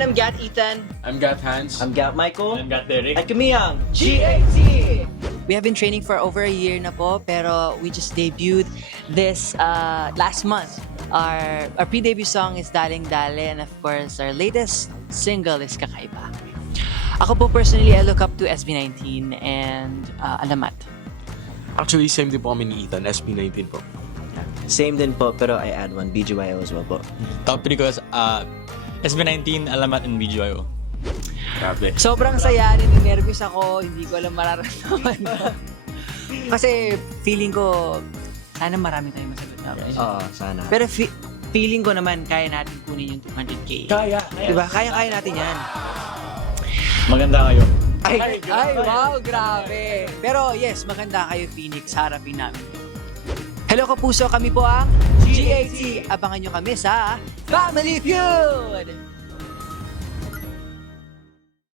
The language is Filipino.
everyone, I'm Gat Ethan. I'm Gat Hans. I'm Gat Michael. I'm Gat Derek. At kami ang GAT! We have been training for over a year na po, pero we just debuted this last month. Our pre-debut song is Daling Dale, and of course, our latest single is Kakaiba. Ako po personally, I look up to SB19 and Alamat. Actually, same din po kami ni Ethan, SB19 po. Same din po, pero I add one, BGYO as well po. Top 3 ko SB19, Alamat, and BGYO. Grabe. Sobrang saya, nininervous ako, hindi ko alam mararamdaman ko. Kasi feeling ko, sana marami tayong masagot na. Oo, sana. Pero feeling ko naman, kaya natin kunin yung 200K. Kaya. Diba? Kaya natin yan. Maganda kayo. Ay, wow, grabe. Pero yes, maganda kayo, Phoenix. Harapin namin. Hello kapuso, kami po ang GAT. Abangan nyo kami sa Family Feud!